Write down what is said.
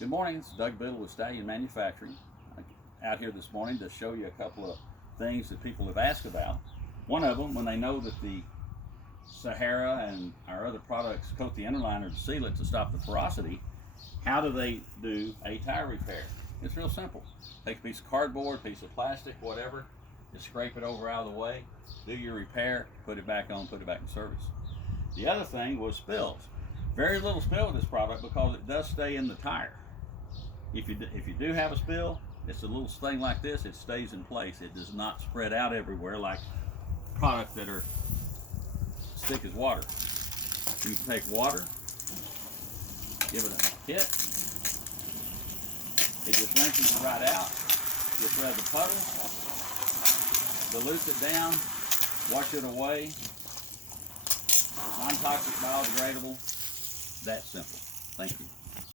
Good morning, it's Doug Biddle with Stallion Manufacturing. I'm out here this morning to show you a couple of things that people have asked about. One of them, when they know that the Sahara and our other products coat the inner liner to seal it to stop the porosity, how do they do a tire repair? It's real simple. Take a piece of cardboard, piece of plastic, whatever, just scrape it over out of the way, do your repair, put it back on, put it back in service. The other thing was spills. Very little spill with this product because it does stay in the tire. If you do have a spill, it's a little thing like this, it stays in place. It does not spread out everywhere like products that are thick as water. You can take water, give it a hit, it just rinses it right out, gets rid of the puddles, dilutes it down, wash it away. Non-toxic, biodegradable, that simple. Thank you.